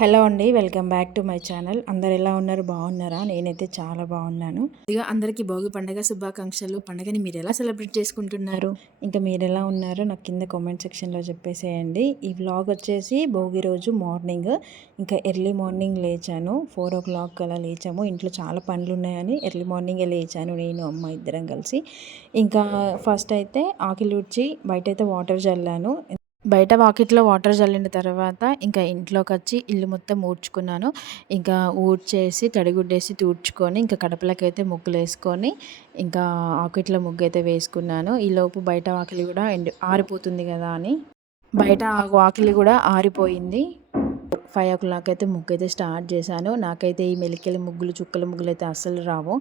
Hello అండి, welcome back to my channel. అందరు ఎలా ఉన్నారు? బాగున్నారా? నేనైతే చాలా బాగున్నాను. ఇక అందరికీ భోగి పండుగ శుభాకాంక్షలు. పండుగని మీరు ఎలా సెలబ్రేట్ చేసుకుంటున్నారు? ఇంకా మీరు ఎలా ఉన్నారో నాకు కింద కామెంట్ సెక్షన్లో చెప్పేసేయండి. ఈ వ్లాగ్ వచ్చేసి భోగి రోజు మార్నింగ్, ఇంకా ఎర్లీ మార్నింగ్ లేచాను. 4 o'clock అలా లేచాము. ఇంట్లో చాలా పనులు ఉన్నాయని ఎర్లీ మార్నింగే లేచాను, నేను అమ్మ ఇద్దరం కలిసి. ఇంకా ఫస్ట్ అయితే ఆకిలి ఊడ్చి బయటైతే వాటర్ చల్లాను. బయట వాకిట్లో వాటర్ చల్లిన తర్వాత ఇంకా ఇంట్లోకి వచ్చి ఇల్లు మొత్తం ఊడ్చుకున్నాను. ఇంకా ఊడ్చేసి తడిగుడ్డేసి తూడ్చుకొని ఇంకా కడపలకైతే ముగ్గులు వేసుకొని ఇంకా ఆకిట్లో ముగ్గు అయితే వేసుకున్నాను. ఈలోపు బయట వాకిలి కూడా ఆరిపోతుంది కదా అని బయట వాకిలి కూడా ఆరిపోయింది. 5 o'clock అయితే ముగ్గు అయితే స్టార్ట్ చేశాను. నాకైతే ఈ మెలికల ముగ్గులు చుక్కల ముగ్గులు అయితే అస్సలు రావు.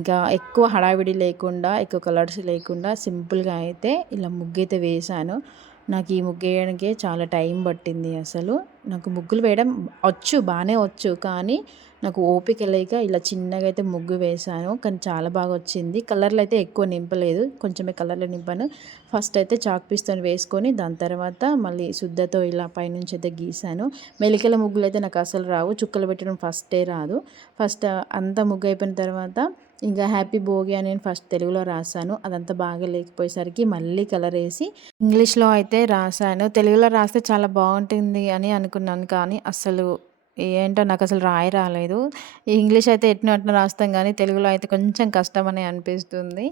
ఇంకా ఎక్కువ హడావిడి లేకుండా ఎక్కువ కలర్స్ లేకుండా సింపుల్గా అయితే ఇలా ముగ్గు అయితే వేశాను. నాకు ఈ ముగ్గు వేయడానికే చాలా టైం పట్టింది. అసలు నాకు ముగ్గులు వేయడం బాగానే వచ్చు, కానీ నాకు ఓపిక లేక ఇలా చిన్నగా అయితే ముగ్గు వేశాను. కానీ చాలా బాగా వచ్చింది. కలర్లు అయితే ఎక్కువ నింపలేదు, కొంచెమే కలర్లు నింపాను. ఫస్ట్ అయితే చాక్ పీస్తో వేసుకొని దాని తర్వాత మళ్ళీ శుద్ధతో ఇలా పైనుంచి అయితే గీసాను. మెలికల ముగ్గులు అయితే నాకు అసలు రావు. చుక్కలు పెట్టడం ఫస్టే రాదు. ఫస్ట్ అంతా ముగ్గు అయిపోయిన తర్వాత ఇంకా హ్యాపీ భోగి అని నేను ఫస్ట్ తెలుగులో రాశాను. అదంతా బాగా లేకపోయేసరికి మళ్ళీ కలర్ వేసి ఇంగ్లీష్లో అయితే రాశాను. తెలుగులో రాస్తే చాలా బాగుంటుంది అని అనుకున్నాను, కానీ అస్సలు ఏంటో నాకు అసలు రాలేదు. ఈ ఇంగ్లీష్ అయితే ఎట్నో అట్లా రాస్తాం, కానీ తెలుగులో అయితే కొంచెం కష్టం అని అనిపిస్తుంది.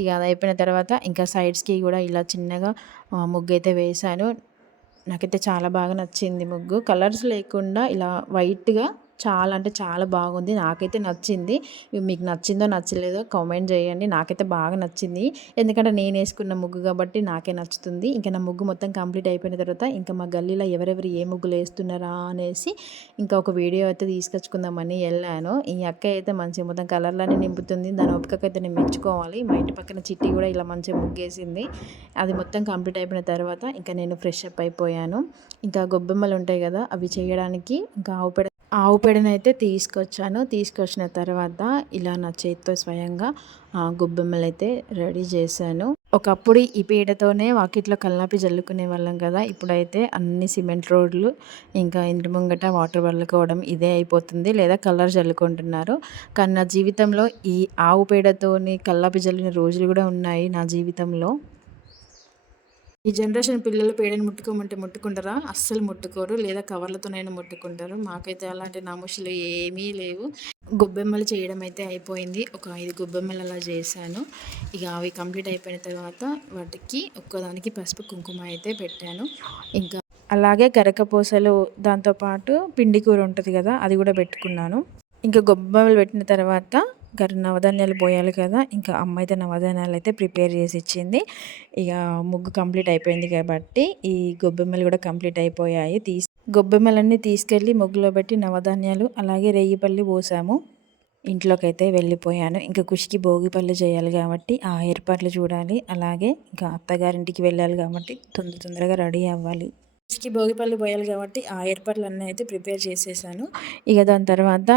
ఇక అది అయిపోయిన తర్వాత ఇంకా సైడ్స్కి కూడా ఇలా చిన్నగా ముగ్గు అయితే వేశాను. నాకైతే చాలా బాగా నచ్చింది ముగ్గు. కలర్స్ లేకుండా ఇలా వైట్గా చాలా అంటే చాలా బాగుంది. నాకైతే నచ్చింది. మీకు నచ్చిందో నచ్చలేదో కామెంట్ చేయండి. నాకైతే బాగా నచ్చింది, ఎందుకంటే నేను వేసుకున్న ముగ్గు కాబట్టి నాకే నచ్చుతుంది. ఇంకా నా ముగ్గు మొత్తం కంప్లీట్ అయిపోయిన తర్వాత ఇంకా మా గల్లీలో ఎవరెవరు ఏ ముగ్గులు వేస్తున్నారా అనేసి ఇంకా ఒక వీడియో అయితే తీసుకొచ్చుకుందామని వెళ్ళాను. ఈ అక్క అయితే మంచిగా మొత్తం కలర్లన్నీ నింపుతుంది. దాని ఓపికకైతే నేను మెచ్చుకోవాలి. మా ఇంటి పక్కన చిట్టి కూడా ఇలా మంచిగా ముగ్గేసింది. అది మొత్తం కంప్లీట్ అయిపోయిన తర్వాత ఇంకా నేను ఫ్రెష్ అప్ అయిపోయాను. ఇంకా గొబ్బెమ్మలు ఉంటాయి కదా, అవి చేయడానికి ఇంకా ఆవు పేడనైతే తీసుకొచ్చిన తర్వాత ఇలా నా చేతితో స్వయంగా గొబ్బెమ్మలు అయితే రెడీ చేశాను. ఒకప్పుడు ఈ పేడతోనే వాకిట్లో కల్లాపి జల్లుకునే వాళ్ళం కదా, ఇప్పుడైతే అన్ని సిమెంట్ రోడ్లు ఇంకా ఇంటి ముంగట వాటర్ వల్లుకోవడం ఇదే అయిపోతుంది, లేదా కలర్ జల్లుకుంటున్నారు. కానీ నా జీవితంలో ఈ ఆవు పేడతోని కల్లాపి జల్లిన రోజులు కూడా ఉన్నాయి నా జీవితంలో. ఈ జనరేషన్ పిల్లలు పేడని ముట్టుకోమంటే ముట్టుకుంటారా? అస్సలు ముట్టుకోరు, లేదా కవర్లతోనైనా ముట్టుకుంటారు. మాకైతే అలాంటి నామూషులు ఏమీ లేవు. గొబ్బెమ్మలు చేయడం అయితే అయిపోయింది. ఒక 5 గొబ్బెమ్మలు అలా చేశాను. ఇక అవి కంప్లీట్ అయిపోయిన తర్వాత వాటికి ఒక్కదానికి పసుపు కుంకుమ అయితే పెట్టాను. ఇంకా అలాగే గరకపోసలు, దాంతోపాటు పిండి కూర ఉంటుంది కదా, అది కూడా పెట్టుకున్నాను. ఇంకా గొబ్బెమ్మలు పెట్టిన తర్వాత నవధాన్యాలు పోయాలి కదా, ఇంకా అమ్మ అయితే నవధాన్యాలు అయితే ప్రిపేర్ చేసి ఇచ్చింది. ఇక ముగ్గు కంప్లీట్ అయిపోయింది కాబట్టి ఈ గొబ్బెమ్మలు కూడా కంప్లీట్ అయిపోయాయి. గొబ్బెమ్మలన్నీ తీసుకెళ్ళి ముగ్గులో పెట్టి నవధాన్యాలు అలాగే రేగిపల్లి పోసాము. ఇంట్లోకి అయితే వెళ్ళిపోయాను. ఇంకా ఖుషికి భోగిపళ్ళు చేయాలి కాబట్టి ఆ ఏర్పాట్లు చూడాలి. అలాగే ఇంకా అత్తగారింటికి వెళ్ళాలి కాబట్టి తొందరగా రెడీ అవ్వాలి. ఖుషికి భోగిపళ్ళు పోయాలి కాబట్టి ఆ ఏర్పాట్లు అన్నీ అయితే ప్రిపేర్ చేసేసాను. ఇక దాని తర్వాత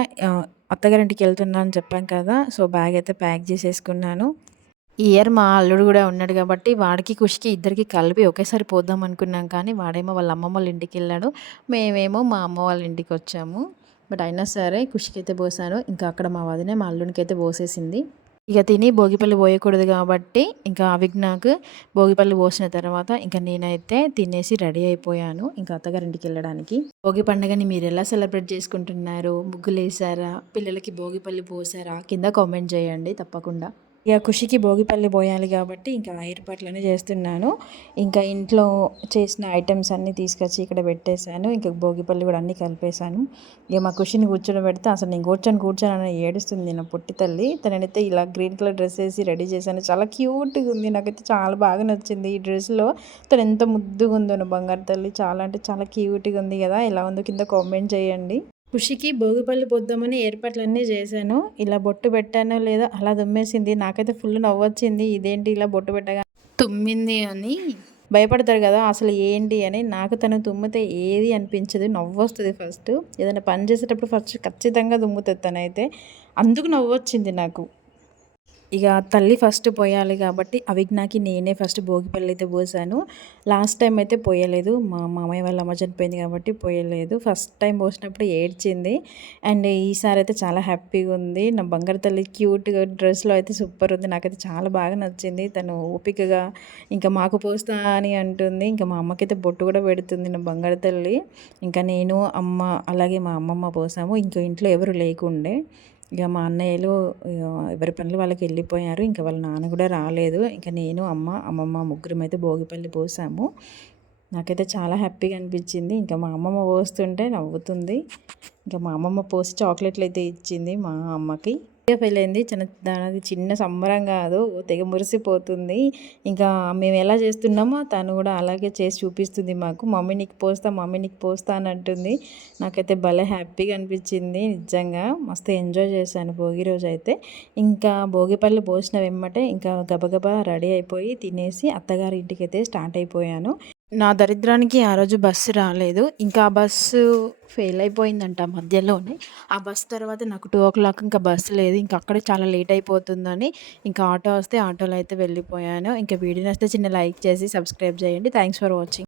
అత్తగారింటికి వెళ్తున్నాను అని చెప్పాను కదా, సో బ్యాగ్ అయితే ప్యాక్ చేసేసుకున్నాను. ఈ ఇయర్ మా అల్లుడు కూడా ఉన్నాడు కాబట్టి వాడికి ఖుషికి ఇద్దరికి కలిపి ఒకేసారి పోద్దాం అనుకున్నాం, కానీ వాడేమో వాళ్ళ అమ్మమ్మ వాళ్ళ ఇంటికి వెళ్ళాడు, మేమేమో మా అమ్మ వాళ్ళ ఇంటికి వచ్చాము. బట్ అయినా సరే ఖుషికి అయితే పోసాను. ఇంకా అక్కడ మా వదినే మా అల్లునికి అయితే పోసేసింది. ఇక తిని భోగిపళ్ళు పోయకూడదు కాబట్టి ఇంకా అవిజ్ఞాకు భోగిపళ్ళు పోసిన తర్వాత ఇంకా నేనైతే తినేసి రెడీ అయిపోయాను ఇంకా అత్తగారింటికి వెళ్ళడానికి. భోగి పండుగని మీరు ఎలా సెలబ్రేట్ చేసుకుంటున్నారు? ముగ్గులు వేసారా? పిల్లలకి భోగిపళ్ళు పోసారా? కింద కామెంట్ చేయండి తప్పకుండా. ఇక ఖుషికి భోగిపల్లి పోయాలి కాబట్టి ఇంకా ఏర్పాట్లన్నీ చేస్తున్నాను. ఇంకా ఇంట్లో చేసిన ఐటమ్స్ అన్నీ తీసుకొచ్చి ఇక్కడ పెట్టేశాను. ఇంకా భోగిపల్లి కూడా అన్నీ కలిపేశాను. ఇక మా ఖుషిని కూర్చోబెడితే అసలు నేను కూర్చొని ఏడుస్తుంది నా పొట్టి తల్లి. తనైతే ఇలా గ్రీన్ కలర్ డ్రెస్ వేసి రెడీ చేశాను. చాలా క్యూట్గా ఉంది, నాకైతే చాలా బాగా నచ్చింది ఈ డ్రెస్లో. తను ఎంత ముద్దుగా ఉందో నా బంగారు తల్లి, చాలా అంటే చాలా క్యూట్గా ఉంది కదా. ఎలా ఉందో కింద కామెంట్ చేయండి. ఖుషికి భోగిపళ్ళు పొద్దామని ఏర్పాట్లన్నీ చేశాను. ఇలా బొట్టు పెట్టానో లేదో అలా తుమ్మేసింది. నాకైతే ఫుల్ నవ్వొచ్చింది, ఇదేంటి ఇలా బొట్టు పెట్టగా తుమ్మింది అని. భయపడతారు కదా అసలు ఏంటి అని. నాకు తను తుమ్మితే ఏది అనిపించదు, నవ్వొస్తుంది. ఫస్ట్ ఏదైనా పని చేసేటప్పుడు ఫస్ట్ ఖచ్చితంగా తుమ్ముతుంది తనైతే, అందుకు నవ్వొచ్చింది నాకు. ఇక తల్లి ఫస్ట్ పోయాలి కాబట్టి అవిజ్ఞాకి నేనే ఫస్ట్ భోగిపల్లి అయితే పోసాను. లాస్ట్ టైం అయితే పోయలేదు, మా మామయ్య వాళ్ళ అమ్మ చనిపోయింది కాబట్టి పోయలేదు. ఫస్ట్ టైం పోసినప్పుడు ఏడ్చింది. అండ్ ఈసారి అయితే చాలా హ్యాపీగా ఉంది. నా బంగారు తల్లి క్యూట్గా డ్రెస్లో అయితే సూపర్ ఉంది. నాకైతే చాలా బాగా నచ్చింది. తను ఓపికగా ఇంకా మాకు పోస్తా అని అంటుంది. ఇంకా మా అమ్మకైతే బొట్టు కూడా పెడుతుంది నా బంగారు తల్లి. ఇంకా నేను అమ్మ అలాగే మా అమ్మమ్మ పోసాము. ఇంకా ఇంట్లో ఎవరు లేకుండే, ఇక మా అన్నయ్యలు ఎవరి పనులు వాళ్ళకి వెళ్ళిపోయారు. ఇంకా వాళ్ళ నాన్న కూడా రాలేదు. ఇంకా నేను అమ్మమ్మ ముగ్గురం అయితే భోగిపల్లి పోసాము. నాకైతే చాలా హ్యాపీగా అనిపించింది. ఇంకా మా అమ్మమ్మ పోస్తుంటే నవ్వుతుంది. ఇంకా మా అమ్మమ్మ పోసి చాక్లెట్లు అయితే ఇచ్చింది మా అమ్మకి. పెళ్ళైంది దానిది చిన్న సంబరం కాదు, తెగ మురిసిపోతుంది. ఇంకా మేము ఎలా చేస్తున్నామో తను కూడా అలాగే చేసి చూపిస్తుంది మాకు. మమ్మీ నీకు పోస్తా, మమ్మీ నీకు పోస్తా అని అంటుంది. నాకైతే భలే హ్యాపీగా అనిపించింది. నిజంగా మస్తు ఎంజాయ్ చేశాను భోగి రోజు అయితే. ఇంకా భోగిపల్లి పోసిన వెమ్మటే ఇంకా గబగబా రెడీ అయిపోయి తినేసి అత్తగారి ఇంటికి అయితే స్టార్ట్ అయిపోయాను. నా దరిద్రానికి ఆ రోజు బస్సు రాలేదు. ఇంకా ఆ బస్సు ఫెయిల్ అయిపోయిందంట మధ్యలోనే. ఆ బస్సు తర్వాత నాకు 2:00 ఇంకా బస్సు లేదు. ఇంకా అక్కడే చాలా లేట్ అయిపోతుందని ఇంకా ఆటో వస్తే ఆటోలో అయితే వెళ్ళిపోయాను. ఇంకా వీడియో నచ్చితే చిన్న లైక్ చేసి సబ్స్క్రైబ్ చేయండి. Thanks for watching.